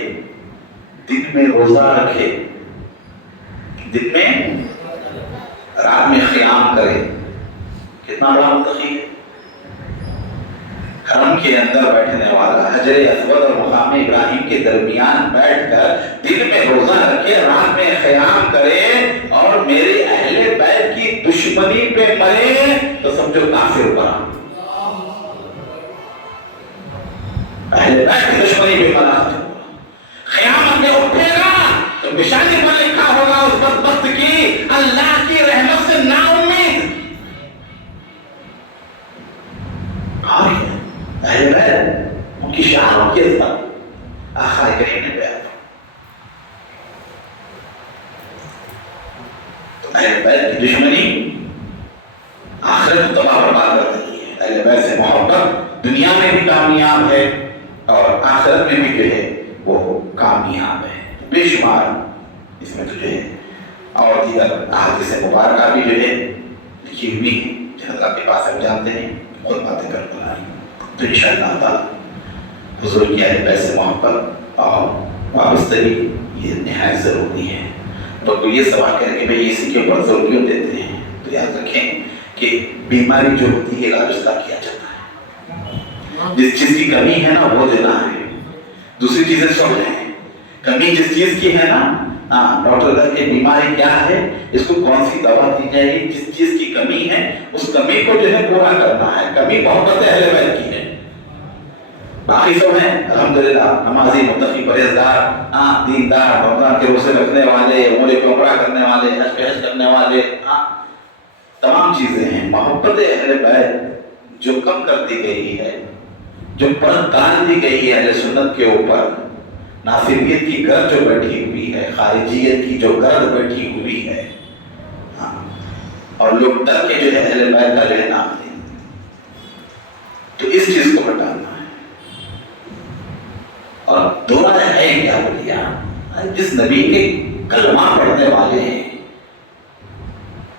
دن میں روزہ رکھے، دن میں رات میں قیام کرے، کتنا بڑا متقی ہے۔ حرم کے اندر بیٹھنے والا، حجر اسود اور مقام ابراہیم کے درمیان بیٹھ کر دن میں روزہ رکھے، رات میں قیام کرے اور میرے اہل بیت کی دشمنی پہ مرے تو سمجھو کافر بنا۔ اہل بیت کی دشمنی پہ مرا، قیامت میں اٹھے گا تو نشانی پر لکھا ہوگا اس بدبخت کی اللہ کی رحمت سے نا امید۔ اہل بیت ان کی شان، ان کی عظمت آقا کریم نے بیان کی۔ تو اہل بیت کی دشمنی آخرت تباہ برباد کر دیتی ہے۔ اہل بیت سے محبت دنیا میں بھی کامیاب ہے اور آخرت میں بھی جو ہے وہ کامیاب ہے۔ بے شمار اس میں تو جو ہے اور دیگر احادیث مبارکہ بھی جو ہے لکھی ہوئی ہیں، جن اللہ کے پاس ہم جانتے ہیں، خود باتیں کر کر آئی۔ تو انشاءاللہ تعالی حضور کی اہل بیت سے محبت اور وابستگی یہ نہایت ضروری ہے۔ تو کوئی یہ سوال کرے کہ بھئی اسی کے اوپر زور کیوں دیتے ہیں، تو یاد رکھیں کہ بیماری جو ہوتی ہے علاج اس کا کیا جاتا ہے۔ جس چیز کی کمی ہے نا وہ دینا ہے، دوسری چیزیں سب ہیں۔ کمی جس چیز کی ہے نا، ڈاکٹر کہتے ہیں بیماری کیا ہے، اس کو کون سی دوا دی جائے گی، جس چیز کی کمی ہے اس کمی کو جو ہے پورا کرنا ہے۔ کمی محبت اہل بیت کی ہے، باقی سب ہیں الحمدللہ نمازی، متقی، پرہیزگار، دیندار، رمضان کے روزے رکھنے والے، عمرے پہ عمرہ کرنے والے، حج پہ حج کرنے والے، تمام چیزیں ہیں۔ محبت اہل بیت جو کم کر دی گئی ہے، جو پرت ڈال دی گئی ہے اہل سنت کے اوپر، ناصریت کی گرد جو بیٹھی ہوئی ہے، خارجیت کی جو گرد بیٹھی ہوئی ہے، اور لوگ ڈر کے جو ہے اہل بیت کا جو ہے نام دیں، تو اس چیز کو ہٹانا ہے۔ اور دورہ ہے کیا بولیا، جس نبی کے کلمہ پڑھنے والے ہیں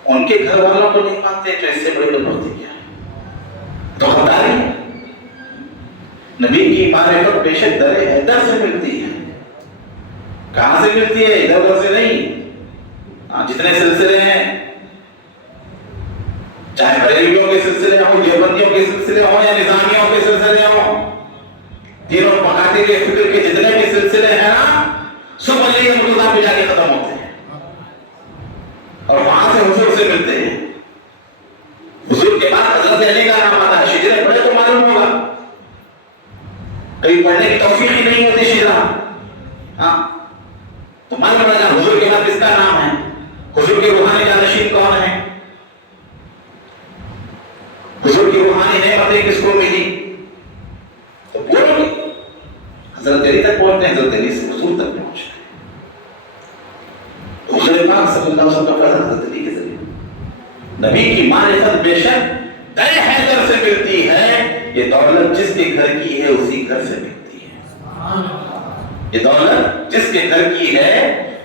ان کے گھر والوں کو نہیں مانتے، جو اس سے بڑی بدبختی کیا ہے؟ تو خطا رہی ہے۔ نبی کی معرفت بے شک در حیدر سے ملتی ہے۔ کہاں سے ملتی ہے؟ ادھر ادھر سے نہیں۔ جتنے سلسلے ہیں، چاہے بریلویوں کے سلسلے ہوں، دیوبندیوں کے سلسلے ہوں یا نظامیوں کے سلسلے ہوں، تینوں پکاتے کے فکر کے جتنے بھی سلسلے ہیں نا، سب علی مرتضیٰ پہ جا کے ختم ہوتے ہیں اور وہاں سے حضور سے ملتے ہیں۔ حضور کے بعد حضرت علی کا نام آتا ہے، شجرے پڑھے تو معلوم ہوگا، کبھی پڑھنے کی توفیق ہی نہیں ہوتی شجرا، تو معلوم پڑا جا حضور کے بعد کس کا نام ہے، حضور کے روحانی جانشین کون ہے، حضور کی روحانی نعمتیں کس کو ملی، تو بولو گے حضرت علی تک پہنچتے ہیں، حضرت علی سے حضور تک پہنچتے ہیں۔ حضور پاک صلی اللہ علیہ وسلم کا حضرت علی کے ذریعے نبی کی معرفت بے شک در حیدر سے ملتی ہے۔ یہ دولت جس کے گھر کی ہے اسی گھر سے ملتی ہے، یہ دولت جس کے گھر کی ہے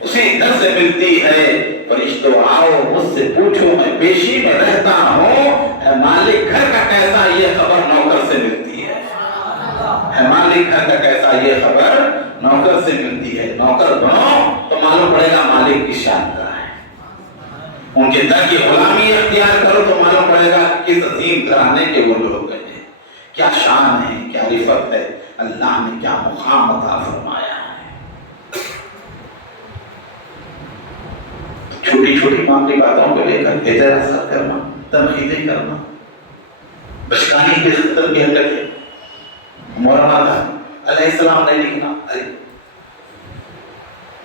اسی گھر سے ملتی ہے۔ فرشتوں آؤ مجھ سے پوچھو، میں پیشی میں رہتا ہوں، اے مالک گھر کا کیسا، یہ خبر نوکر سے ملتی ہے۔ اے مالک گھر کا کیسا، یہ خبر نوکر سے ملتی ہے۔ نوکر بنو تو معلوم پڑے گا مالک کی شان کا ہے، ان کے در کی غلامی اختیار کرو تو معلوم پڑے گا کس عظیم گھرانے کے وہ لوگ ہیں، کیا شان ہے، کیا رفت ہے، اللہ نے کیا مقام عطا فرمایا ہے۔ چھوٹی چھوٹی معاملی باتوں کو لے کر اعتراضات کرنا، تنقیدیں کرنا، بچکانی کے خطر کی حرکت ہے۔ مولانا علیہ السلام نے لکھنا، ارے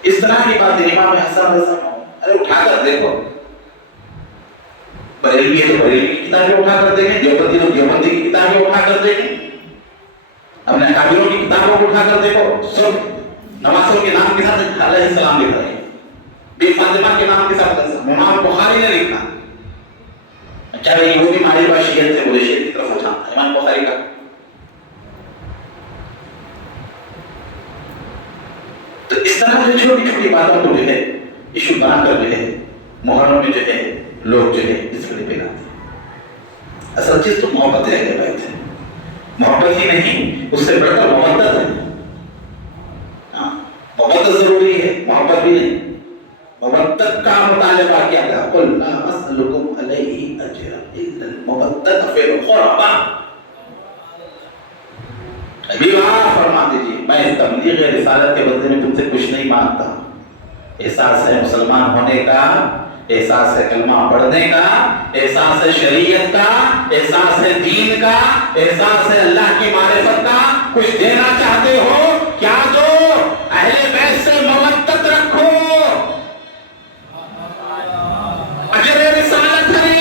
اس طرح کی باتیں امام حسن رضا ہوں، ارے اٹھا کر دیکھو، بریلوی ہے تو بریلوی کی کتابیں اٹھا کر دیکھیں، دیوبندی تو دیوبندی کی کتابیں اٹھا کر دیکھیں، اپنے اکابروں کی کتابوں کو اٹھا کر دیکھو، سب نواسوں کے نام کے ساتھ علیہ السلام لکھ رہے ہیں، بی فاطمہ کے نام کے ساتھ امام بخاری نے لکھا۔ اچھا بھائی وہ بھی ماہر باشیت سے بولے شیخ کی طرف اٹھا امام بخاری کا۔ تو اس طرح جو چھوٹی چھوٹی باتوں کو جو ہے ایشو بنا کر جو ہے محرم میں جو ہے لوگ جو ہے اس گھڑی پہ لاتے ہیں۔ اصل چیز تو محبت ہے، محبت ہی نہیں، اس سے بڑھ کر محبت ہے۔ محبت ضروری المودۃ فی القربى. ابھی وہاں فرما دیجیے میں اس تبلیغ رسالت کے بدلے میں تم سے کچھ نہیں مانگتا. احساس ہے مسلمان ہونے کا، احساس ہے کلمہ پڑھنے کا، احساس ہے شریعت کا، احساس ہے دین کا، احساس ہے اللہ کی معرفت کا. کچھ دینا چاہتے ہو کیا دو؟ اہل بیت سے مودت رکھو، اجر رسالت کریں.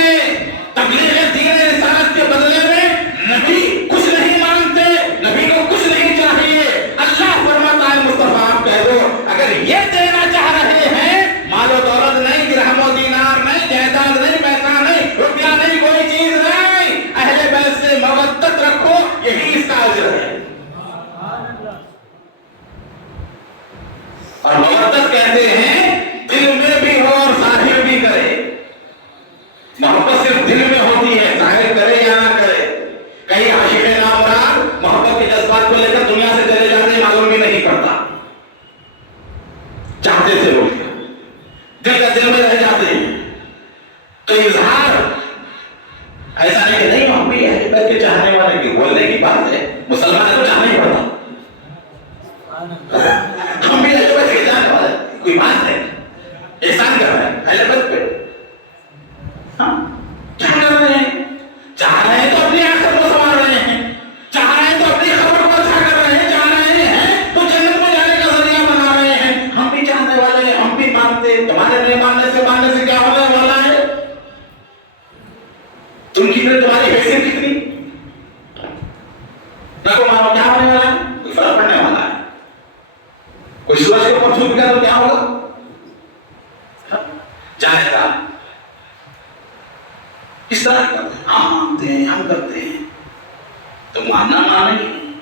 تبلیغ دین رسالت کے بدلے میں نبی کچھ نہیں مانگتے، نبی کو کچھ نہیں چاہیے. اللہ فرماتا ہے مصطفیٰ آپ کہہ دو اگر یہ دینا چاہ رہے ہیں، مال و دولت نہیں، درہم و دینار نہیں، جائیداد نہیں، پیسہ نہیں، روپیہ نہیں، کوئی چیز نہیں، اہل بیت سے مودت رکھو، یہی اس کا اجر ہے. اور مودت کہتے ہیں دل میں بھی ہو اور ظاہر بھی کرے. محبت صرف دل میں ہوتی ہے، ظاہر کرے یا نہ کرے. کئی عاشق نامراد محبت کے جذبات کو لے کر دنیا سے چلے جاتے ہیں، معلوم بھی نہیں پڑتا. چاہتے تھے وہ دل کا دل میں رہ جاتے ہیں. تو اظہار ایسا نہیں کہ نہیں ہم بھی اہل بیت کے چاہنے والے کی بولنے کی بات ہے، مسلمان کو چاہنا ہی پڑتا. ہم بھی اہل بیت کے چاہنے والے کوئی بات نہیں، احسان کر رہے ہیں اہل بیت پہ. کیا کر رہے ہیں؟ چاہ رہے ہیں تو اپنی آخرت کو سنوار رہے ہیں، چاہ رہے ہیں تو اپنی خبر کو اچھا کر رہے ہیں، چاہ رہے ہیں تو جنت میں جانے کا ذریعہ بنا رہے ہیں. ہم بھی چاہنے والے ہیں، ہم بھی مانتے. تمہارے نہیں ماننے سے کیا ہونے والا ہے؟ تم کتنے، تمہاری حیثیت کتنی، نہ کو مانو کیا ہونے والا ہے؟ کوئی فرق پڑنے والا ہے؟ کوئی سورج کے اوپر چھپ گیا تو کیا ہوگا؟ جائے گا. اس طرح ہم مانتے ہیں، ہم کرتے ہیں. تو ماننا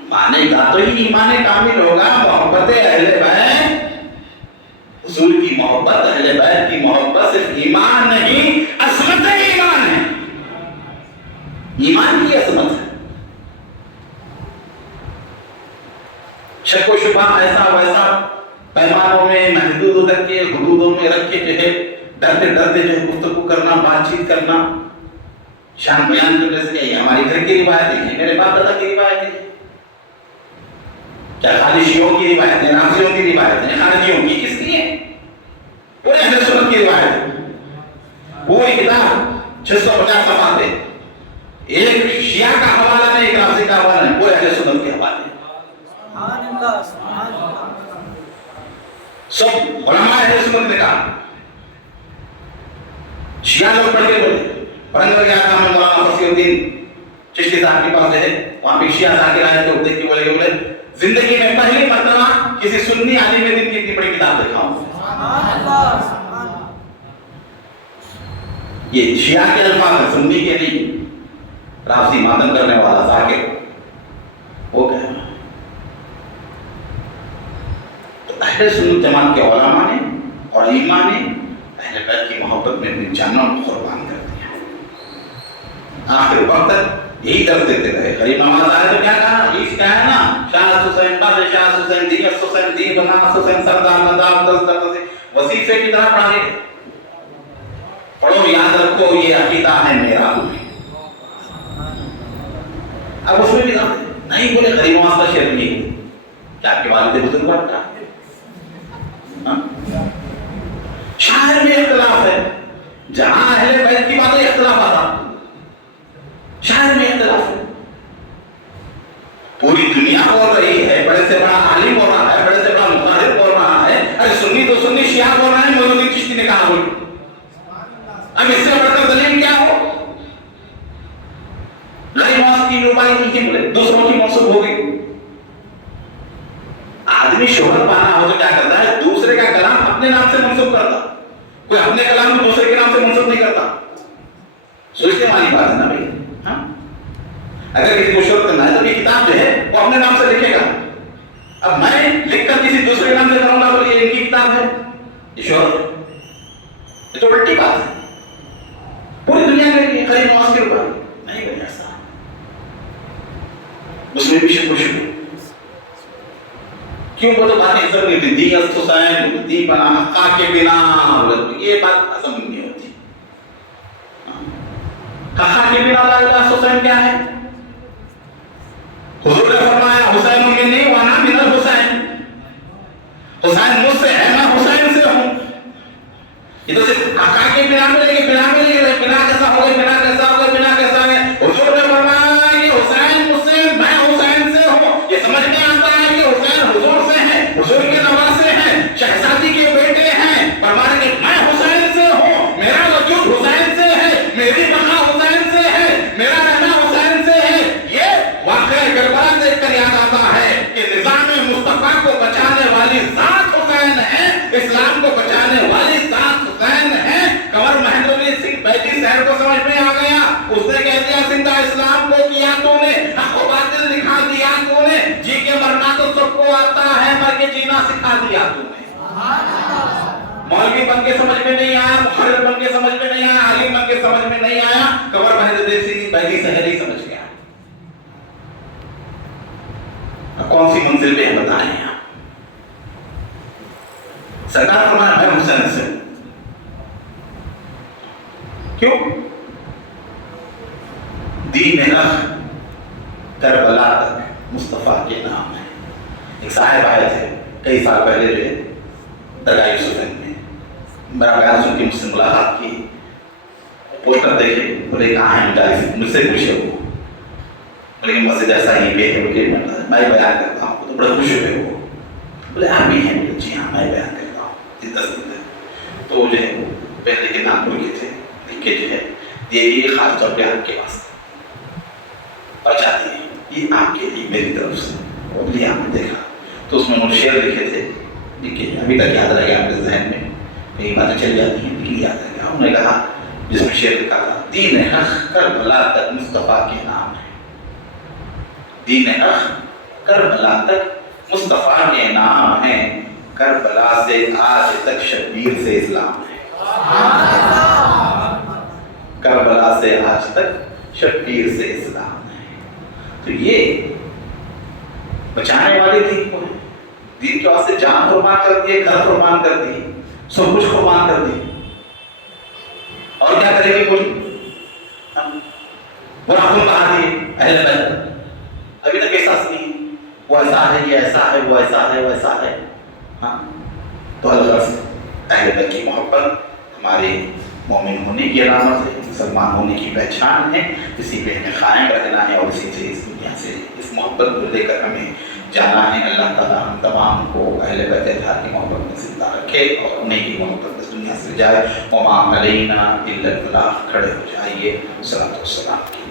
مانے گا تو ہی ایمان کامل ہوگا. محبت اہل بیت، حضور کی محبت، اہل بیت کی محبت صرف ایمان نہیں، عصمت ایمان ہے. ایمان کی عصمت ہے. شک و شبہ ایسا ویسا پیمانوں میں محدود رکھ کے، حدودوں میں رکھ کے جو ہے ڈرتے ڈرتے جو ہے گفتگو کرنا، بات چیت کرنا، شان بیان کرنے سے کیا یہ ہماری گھر کی روایت ہے، میرے باپ دادا کی روایت ہے؟ کیا خالی شیعوں کی روایت ہے، رافضیوں کی روایت ہے، خارجیوں کی؟ کس کی ہے؟ پورے اہل سنت کی روایت ہے. پوری کتاب 650 صفحات ہے. ایک شیعہ کا حوالہ نہیں، ایک رافضی کا حوالہ نہیں، پورے اہل سنت کے حوالے. سب علماء اہل سنت نے کہا. شیعہ لوگ پڑھ کے بولے پڑھنے لگا تھا. میں مولانا فصیح الدین چشتی صاحب کے پاس گئے، وہاں پہ شیعہ ذاکر آئے تو دیکھ کے بولے زندگی میں پہلی مرتبہ کسی سنی عالم دین کی اتنی بڑی کتاب دیکھا ہوں. یہ شیعہ کے الفاظ ہیں، سنی کے نہیں. رافضی ماتم کرنے والا ذاکر وہ کہہ رہا. تو اہل سنت جماعت کے علماء نے اور علماء نے اہل بیت کی محبت میں اپنی جانوں کو قربان کر دیا. آخر وقت تک یہی درد دیتے رہے. غریب نواز آئے تو کیا کہا؟ اس کا ہے نا شاہ حسین باد، شاہ حسین دی، حسین دی بنا، حسین سردار نداب دس وظیفے کی طرح پڑھا گئے. پڑھو یاد رکھو یہ عقیدہ ہے میرا. اب اس میں بھی نہیں بولے غریب نواز کا شعر نہیں کیا آپ کے والد بزرگ کا شاعر میں اختلاف ہے. جہاں اہل بیت کی بات ہے اختلاف آتا، شاعر میں اختلاف ہے. پوری دنیا بول رہی ہے، بڑے سے بڑا عالم بول رہا ہے، بڑے سے بڑا مجاہد بول رہا ہے. ارے سنی تو سنی شیعہ بول رہا ہے، معین الدین چشتی نے کہا بول. اب اس سے بڑھ کر دلیل کیا ہو؟ غریب نواز کی روبائی نہیں کی بولے، دوسروں کی منسوب ہو گئی. آدمی شہرت پانا ہو تو کیا کرتا ہے؟ دوسرے کا کلام اپنے نام سے منسوب کرتا. کوئی اپنے کلام کو دوسرے کے نام سے منسوب نہیں کرتا. سوچتے والی بات ہے نا بھائی. ہاں اگر کسی کو شہرت کرنا ہے تو یہ کتاب جو ہے وہ اپنے نام سے لکھے گا. اب میں لکھ کر کسی دوسرے کے نام سے کروں گا تو یہ ان کی کتاب ہے، یہ شہرت ہے. یہ تو الٹی بات ہے. پوری دنیا میں غریب نواز کے اوپر نہیں بھائی ایسا. اس میں بھی شک و شبہ کیوں وہ تو باتیں عزت نہیں ہوتی. دی حسین دی بنا حقا کے بنا، یہ بات عزم نہیں ہوتی. کہا کہ بنا اللہ حسین کیا ہے؟ حضور نے فرمایا حسین منی وانا من الحسین، حسین مجھ سے ہے میں حسین سے ہوں۔ یہ تو صرف کہا کہ بنا میں لے کے بنا کیسا ہو گیا، بنا کیسا ہو گیا، بنا کیسا ہے؟ حضور نے فرمایا کہ حسین مجھ سے میں حسین سے ہوں۔ یہ سمجھ میں آتا ہے کہ حسین حضور سے ہے، حضور کے نواسے ہیں، شہزادی کے بیٹے ہیں، فرمایا کہ میں حسین سے ہوں، میرا وجود حسین سے ہے، میری بقا حسین سے ہے، میرا رہنا حسین سے ہے۔ یہ واقعہ کربلا دیکھ کر یاد آتا ہے کہ نظام مصطفیٰ کو بچانے والی ذات حسین ہے، اسلام کو بچانے والی ذات حسین ہے۔ کنور مہندر سنگھ بیدی شہر کو سمجھ میں آ گیا، اس نے کہہ دیا زندہ اسلام کو کیا تو نے، حق و باطل دکھا دیا تو نے، جی کے مرنا تو سب کو آتا ہے، مر کے جینا سکھا دیا تو نے۔ مولوی بن کے سمجھ میں نہیں آیا، محرر بن کے سمجھ میں نہیں آیا، عالم بن کے سمجھ میں نہیں آیا، کنور مہندر سنگھ بیدی شہر ہی سمجھ گیا۔ اب کون سی منزل پہ بتائیں آپ؟ سرکار فرمایا میں حسین سے ہوں۔ کیوں؟ دین حق کربلا تک مصطفیٰ کے نام ہے۔ ایک صاحب آئے تھے کئی سال پہلے جو ہے درگاہ یوسفین میں، میرا بیان سن کے مجھ سے ملاقات کی، پوسٹر دیکھے، بولے کہاں ہے مجھ سے پوچھے وہ، بولے مسجد ایسا ہی پہ ہے، بولے میں بیان کرتا ہوں، تو بڑا خوش ہوئے وہ، بولے آپ بھی ہیں؟ بولے جی ہاں میں بیان کرتا ہوں 10 دن۔ تو جو ہے پہلے کے نام بول کے تھے، لکھ کے جو ہے یہ خاص طور پہ آپ کے واسطے اور چاہتے ہیں یہ آپ کے لیے میری طرف سے، اور یہ آپ نے دیکھا تو اس میں وہ شعر لکھے تھے، لکھے ابھی تک یاد رہ گیا آپ کے ذہن میں، کئی باتیں چل جاتی ہیں لیکن یاد رہ گیا۔ انہوں نے کہا جس میں شعر لکھا تھا دین حق کربلا تک مصطفیٰ کے نام ہے، دین حق کربلا تک مصطفیٰ کے نام ہے، کربلا سے آج تک شبیر سے اسلام ہے، کربلا سے آج تک شبیر سے اسلام ہے۔ تو یہ بچانے والے دین کو ہے، دین کے واسطے جان قربان کر دیے، گھر قربان کر دیے، سب کچھ قربان کر دیے، اور کیا کریں گے؟ کوئی برا خون بہا دیے اہل بیت، ابھی تک احساس نہیں، وہ ایسا ہے، یہ ایسا ہے، وہ ایسا ہے، وہ ایسا ہے۔ ہاں تو الغرض اہل بیت کی محبت ہمارے مومن ہونے کی علامت ہے، مسلمان ہونے کی پہچان ہے، اسی پہ ہمیں قائم رہنا ہے اور اسی سے اس دنیا سے اس محبت کو لے کر ہمیں جانا ہے۔ اللہ تعالیٰ ہم تمام کو اہل بیت اطہار کی محبت میں زندہ رکھے اور انہیں کی محبت اس دنیا سے جائے۔ وما علینا الا البلاغ، کھڑے ہو جائیے، صلاۃ والسلام کی